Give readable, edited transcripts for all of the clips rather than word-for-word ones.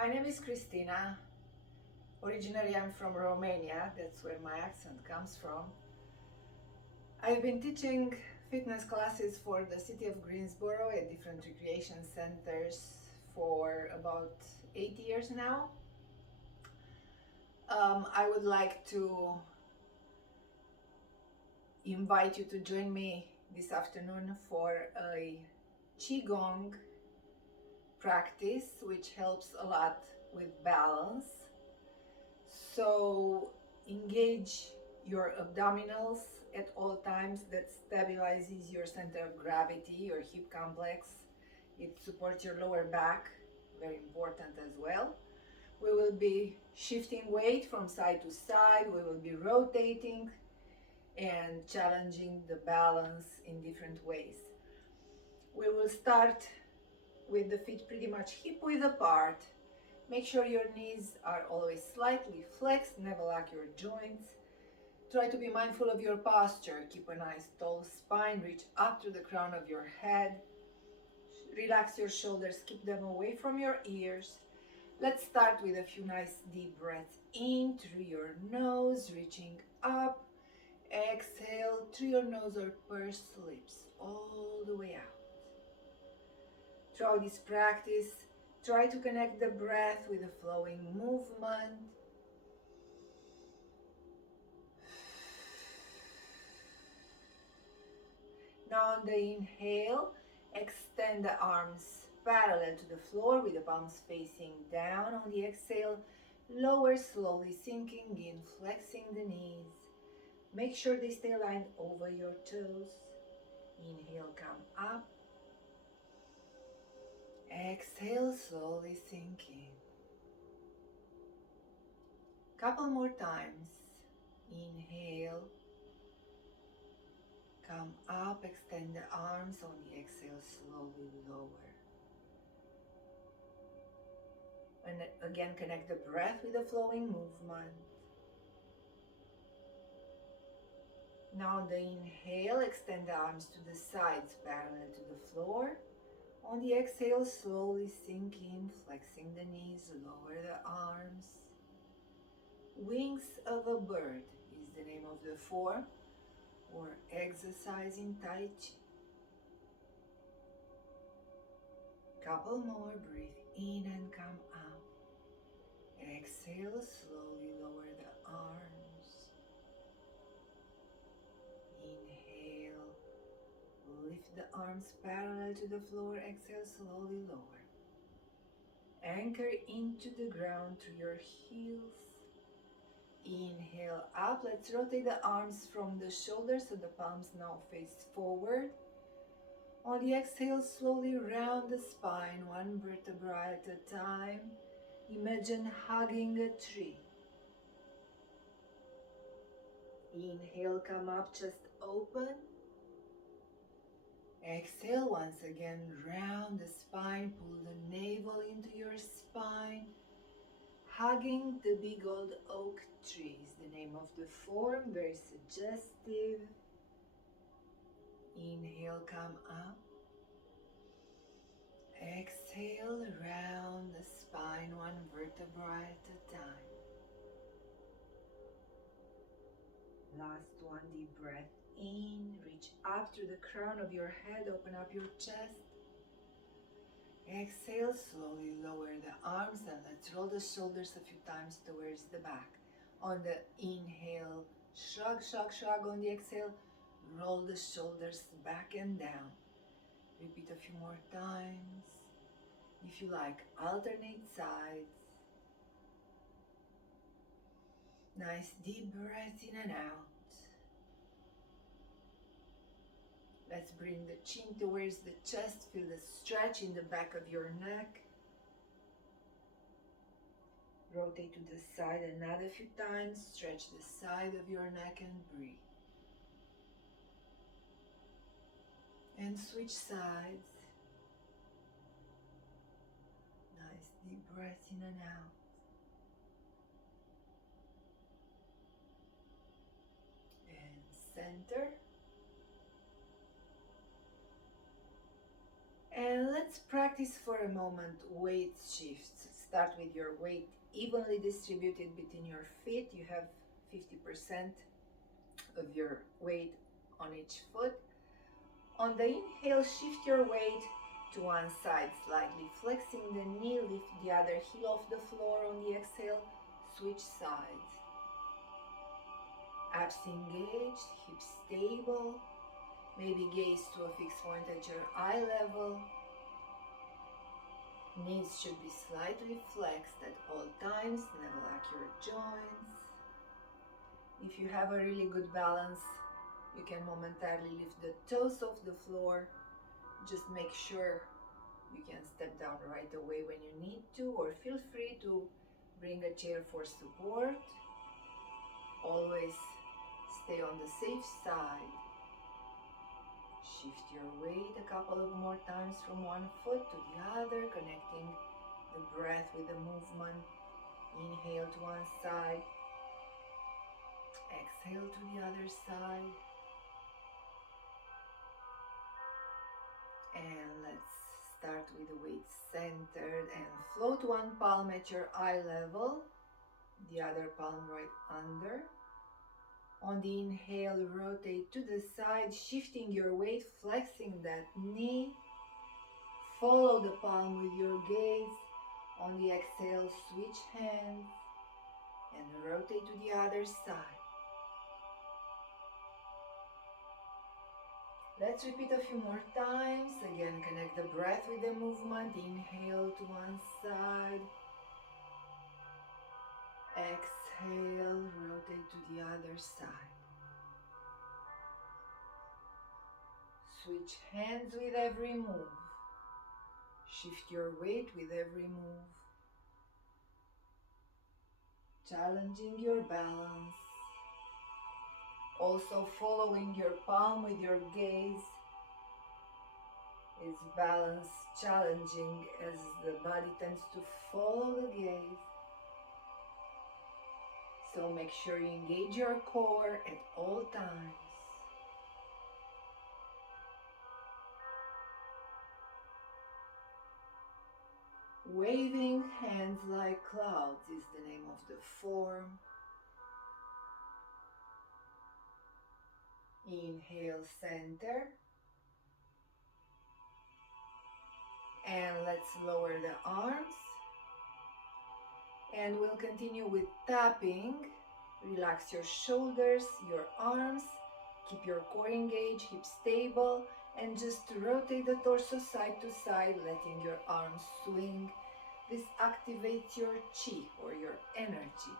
My name is Christina. Originally, I'm from Romania. That's where my accent comes from. I've been teaching fitness classes for the city of Greensboro at different recreation centers for about 8 years now. I would like to invite you to join me this afternoon for a Qigong practice, which helps a lot with balance. So engage your abdominals at all times. That stabilizes your center of gravity, your hip complex. It supports your lower back, very important as well. We will be shifting weight from side to side. We will be rotating and challenging the balance in different ways. We will start with the feet pretty much hip width apart. Make sure your knees are always slightly flexed, never lock your joints. Try to be mindful of your posture. Keep a nice tall spine, reach up to the crown of your head. Relax your shoulders, keep them away from your ears. Let's start with a few nice deep breaths in through your nose, reaching up. Exhale through your nose or pursed lips, all the way out. Throughout this practice, try to connect the breath with the flowing movement. Now on the inhale, extend the arms parallel to the floor with the palms facing down. On the exhale, lower slowly, sinking in, flexing the knees. Make sure they stay aligned over your toes. Inhale, come up. Exhale, slowly sink in. Couple more times. Inhale. Come up, extend the arms. On the exhale, slowly lower. And again, connect the breath with the flowing movement. Now on the inhale, extend the arms to the sides, parallel to the floor. On the exhale, slowly sink in, flexing the knees, lower the arms. Wings of a bird is the name of the form, or exercise in Tai Chi. Couple more, breathe in and come out. Exhale, slowly lower the arms. Inhale, lift the arms parallel to the floor. Exhale, slowly lower. Anchor into the ground through your heels. Inhale up. Let's rotate the arms from the shoulders so the palms now face forward. On the exhale, slowly round the spine, one vertebra at a time. Imagine hugging a tree. Inhale, come up, chest open. Exhale, once again, round the spine, pull the navel into your spine. Hugging the big old oak tree is the name of the form, very suggestive. Inhale, come up. Exhale, round the spine, one vertebra at a time. Last one, deep breath in, reach up to the crown of your head, open up your chest. Exhale, slowly lower the arms and let's roll the shoulders a few times towards the back. On the inhale, shrug, shrug, shrug. On the exhale, roll the shoulders back and down. Repeat a few more times. If you like, alternate sides. Nice deep breath in and out. Let's bring the chin towards the chest. Feel the stretch in the back of your neck. Rotate to the side another few times. Stretch the side of your neck and breathe. And switch sides. Nice deep breath in and out. And center. And let's practice for a moment weight shifts. start with your weight evenly distributed between your feet. You have 50% of your weight on each foot. On the inhale, shift your weight to one side, slightly flexing the knee, lift the other heel off the floor. On the exhale, switch sides. Abs engaged, hips stable, maybe gaze to a fixed point at your eye level. Knees should be slightly flexed at all times, never lock your joints. If you have a really good balance, you can momentarily lift the toes off the floor. Just make sure you can step down right away when you need to, or feel free to bring a chair for support. Always stay on the safe side. Shift your weight a couple of more times from one foot to the other, connecting the breath with the movement. Inhale to one side. Exhale to the other side. And let's start with the weight centered and float one palm at your eye level, the other palm right under. On the inhale, rotate to the side, shifting your weight, flexing that knee. Follow the palm with your gaze. On the exhale, switch hands and rotate to the other side. Let's repeat a few more times. Again, connect the breath with the movement. Inhale to one side. Exhale, rotate to the other side. Switch hands with every move. Shift your weight with every move. Challenging your balance. Also following your palm with your gaze. Is balance challenging as the body tends to follow the gaze. So make sure you engage your core at all times. Waving hands like clouds is the name of the form. Inhale, center. And let's lower the arms. And we'll continue with tapping. Relax your shoulders, your arms. Keep your core engaged, hips stable. And just rotate the torso side to side, letting your arms swing. This activates your chi or your energy.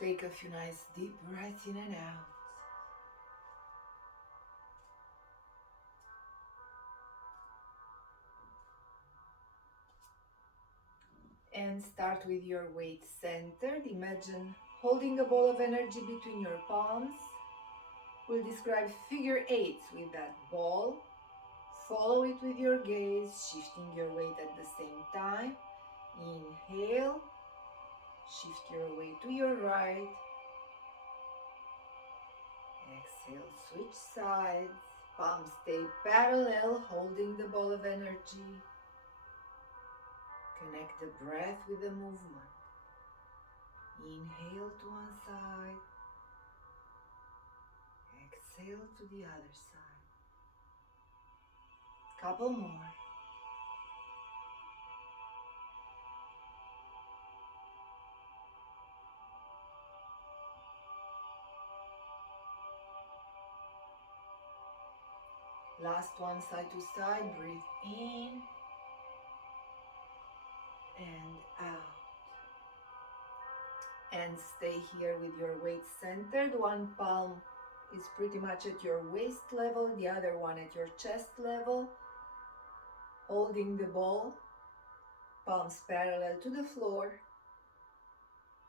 Take a few nice deep breaths in and out. And start with your weight centered. Imagine holding a ball of energy between your palms. We'll describe figure eights with that ball. Follow it with your gaze, shifting your weight at the same time. Inhale, shift your weight to your right. Exhale, switch sides. Palms stay parallel, holding the ball of energy. Connect the breath with the movement. Inhale to one side. Exhale to the other side. Couple more. Last one, side to side. Breathe in and out. And stay here with your weight centered. One palm is pretty much at your waist level, the other one at your chest level. Holding the ball, palms parallel to the floor.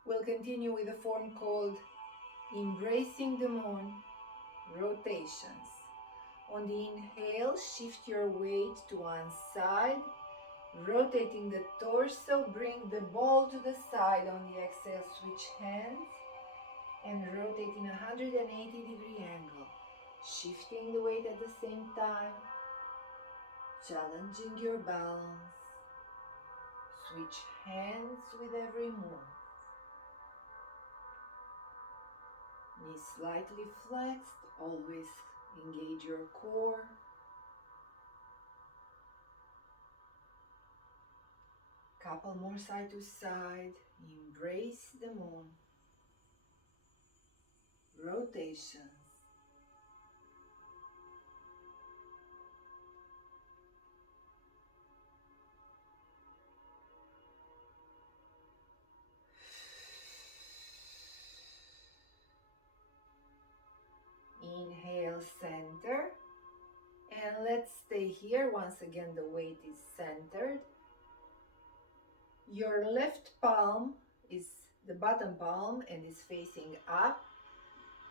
We'll continue with a form called Embracing the Moon, rotations. On the inhale, shift your weight to one side, rotating the torso, bring the ball to the side. On the exhale, switch hands and rotate in a 180-degree angle, shifting the weight at the same time, challenging your balance. Switch hands with every move. Knees slightly flexed, always engage your core. Couple more side to side. Embrace the moon. Rotations. Inhale, center. And let's stay here. Once again, the weight is centered. Your left palm is the bottom palm and is facing up.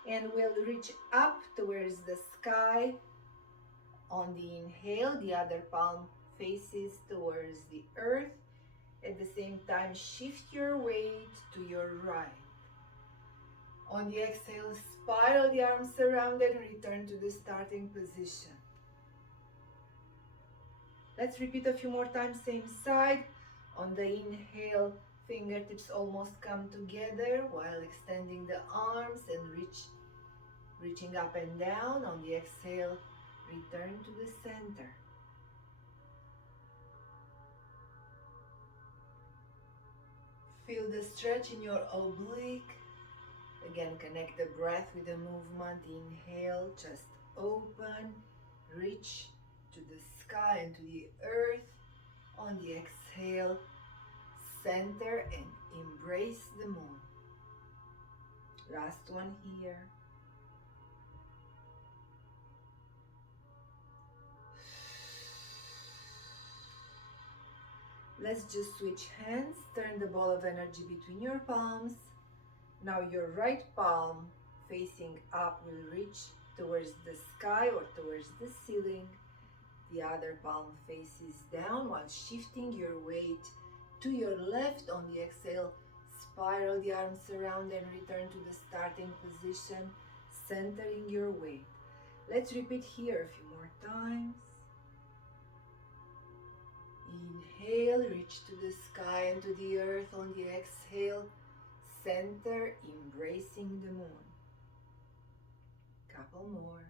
And we'll reach up towards the sky. On the inhale, the other palm faces towards the earth. At the same time, shift your weight to your right. On the exhale, spiral the arms around and return to the starting position. Let's repeat a few more times, same side. On the inhale, fingertips almost come together while extending the arms and reaching up and down. On the exhale, return to the center. Feel the stretch in your oblique. Again, connect the breath with the movement. Inhale, chest open, reach to the sky and to the earth. On the exhale, center and embrace the moon. Last one here. Let's just switch hands. Turn the ball of energy between your palms. Now your right palm facing up will reach towards the sky or towards the ceiling. The other palm faces down while shifting your weight to your left. On the exhale, spiral the arms around and return to the starting position, centering your weight. Let's repeat here a few more times. Inhale, reach to the sky and to the earth. On the exhale, center, embracing the moon. Couple more.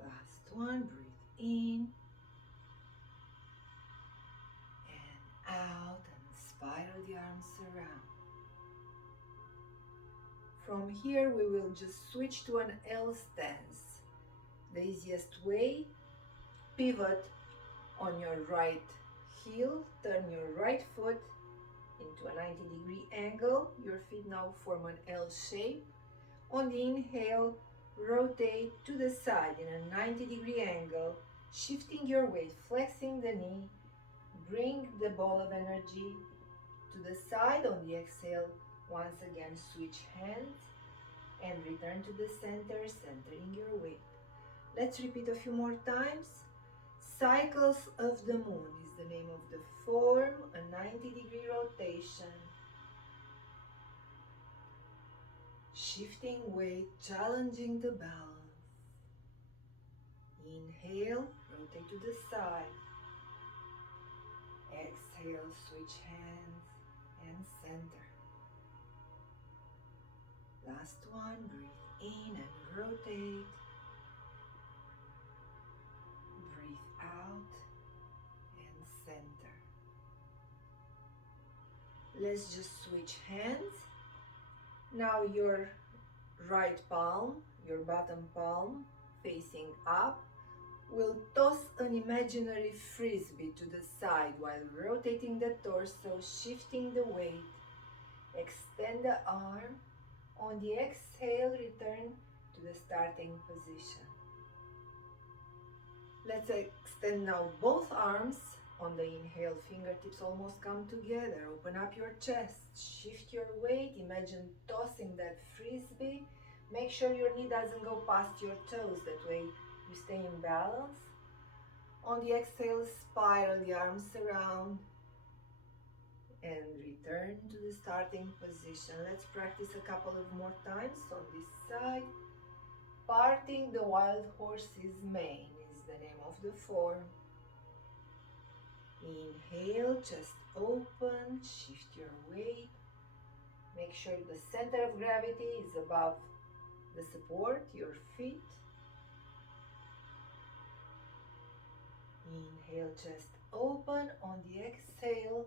Last one, breathe in and out and spiral the arms around. From here, we will just switch to an L stance. The easiest way, pivot on your right heel, turn your right foot into a 90-degree angle. Your feet now form an L shape. On the inhale, rotate to the side in a 90-degree angle, shifting your weight, flexing the knee. Bring the ball of energy to the side. On the exhale, once again, switch hands and return to the center, centering your weight. Let's repeat a few more times. Cycles of the moon is the name of the form, a 90-degree rotation. Shifting weight, challenging the balance. Inhale, rotate to the side. Exhale, switch hands and center. Last one, breathe in and rotate. Breathe out and center. Let's just switch hands. Now your right palm, your bottom palm facing up, will toss an imaginary frisbee to the side while rotating the torso, shifting the weight. Extend the arm. On the exhale, return to the starting position. Let's extend now both arms. On the inhale, fingertips almost come together. Open up your chest, shift your weight. Imagine tossing that frisbee. Make sure your knee doesn't go past your toes. That way you stay in balance. On the exhale, spiral the arms around and return to the starting position. Let's practice a couple of more times on this side. Parting the wild horse's mane is the name of the form. Inhale, chest open, shift your weight. Make sure the center of gravity is above the support, your feet. Inhale, chest open. On the exhale,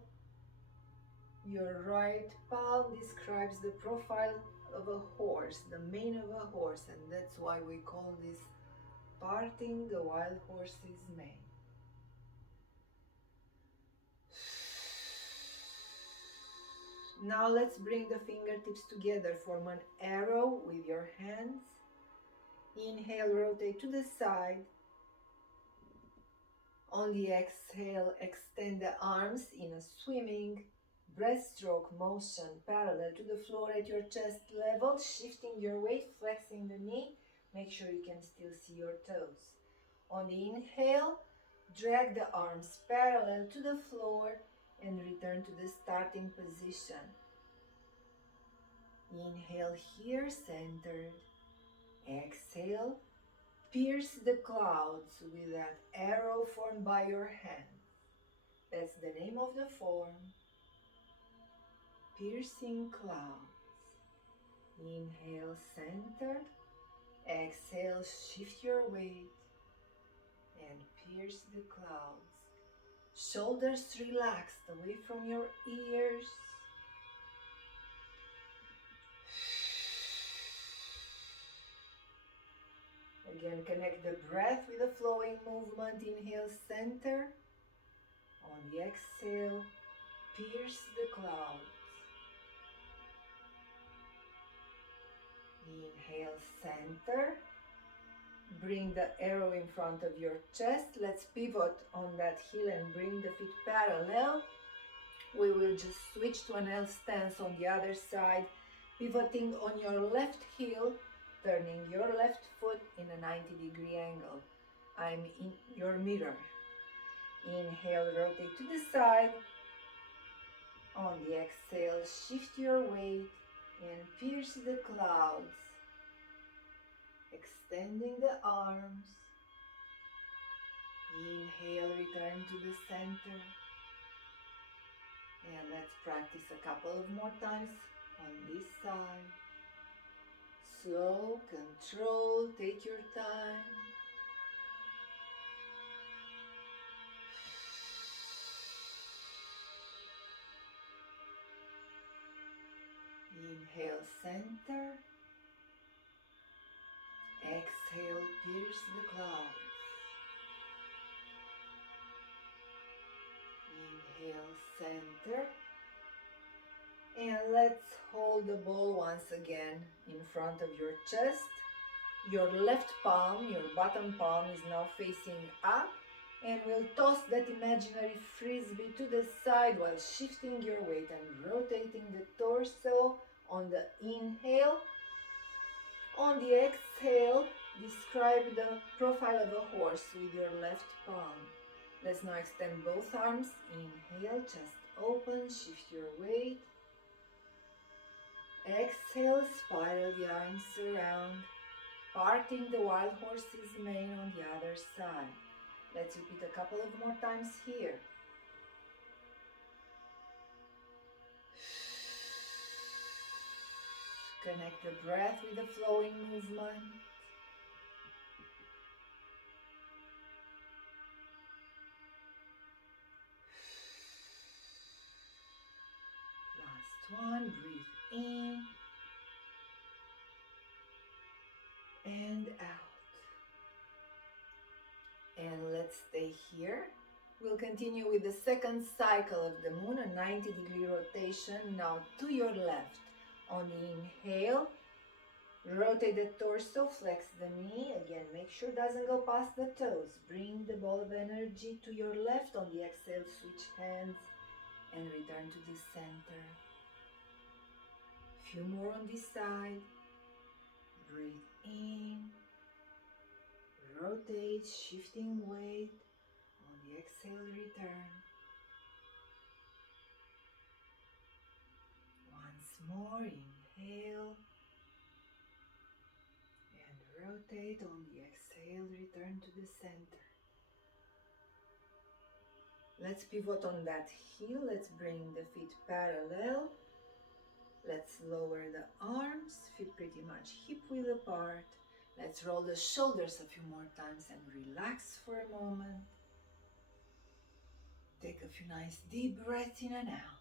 your right palm describes the profile of a horse, the mane of a horse, and that's why we call this parting the wild horse's mane. Now let's bring the fingertips together, form an arrow with your hands. Inhale, rotate to the side. On the exhale, extend the arms in a swimming breaststroke motion parallel to the floor at your chest level, shifting your weight, flexing the knee. Make sure you can still see your toes. On the inhale, drag the arms parallel to the floor and return to the starting position. Inhale here, centered. Exhale, pierce the clouds with that arrow formed by your hand. That's the name of the form. Piercing clouds. Inhale, centered. Exhale, shift your weight and pierce the clouds. Shoulders relaxed away from your ears. Again, connect the breath with the flowing movement. Inhale, center. On the exhale, pierce the clouds. Inhale, center. Bring the arrow in front of your chest. Let's pivot on that heel and bring the feet parallel. We will just switch to an L stance on the other side, pivoting on your left heel, turning your left foot in a 90-degree angle. I'm in your mirror. Inhale, rotate to the side. On the exhale, shift your weight and pierce the clouds. Extending the arms. Inhale, return to the center. And let's practice a couple of more times on this side. Slow, control, take your time. Inhale, center. Exhale, pierce the clouds. Inhale, center. And let's hold the ball once again in front of your chest. Your left palm, your bottom palm is now facing up, and we'll toss that imaginary frisbee to the side while shifting your weight and rotating the torso on the inhale. On the exhale, describe the profile of a horse with your left palm. Let's now extend both arms. Inhale, chest open, shift your weight. Exhale, spiral the arms around, parting the wild horse's mane on the other side. Let's repeat a couple of more times here. Connect the breath with the flowing movement. Last one, breathe in and out. And let's stay here. We'll continue with the second cycle of the moon, a 90-degree rotation. Now to your left. On the inhale, rotate the torso, flex the knee. Again, make sure it doesn't go past the toes. Bring the ball of energy to your left. On the exhale, switch hands and return to the center. Few more on this side. Breathe in. Rotate, shifting weight. On the exhale, return. Once more, inhale and rotate. rotate. On the exhale, return to the center. Let's pivot on that heel. Let's bring the feet parallel. Let's lower the arms, feet pretty much hip width apart. Let's roll the shoulders a few more times and relax for a moment. Take a few nice deep breaths in and out.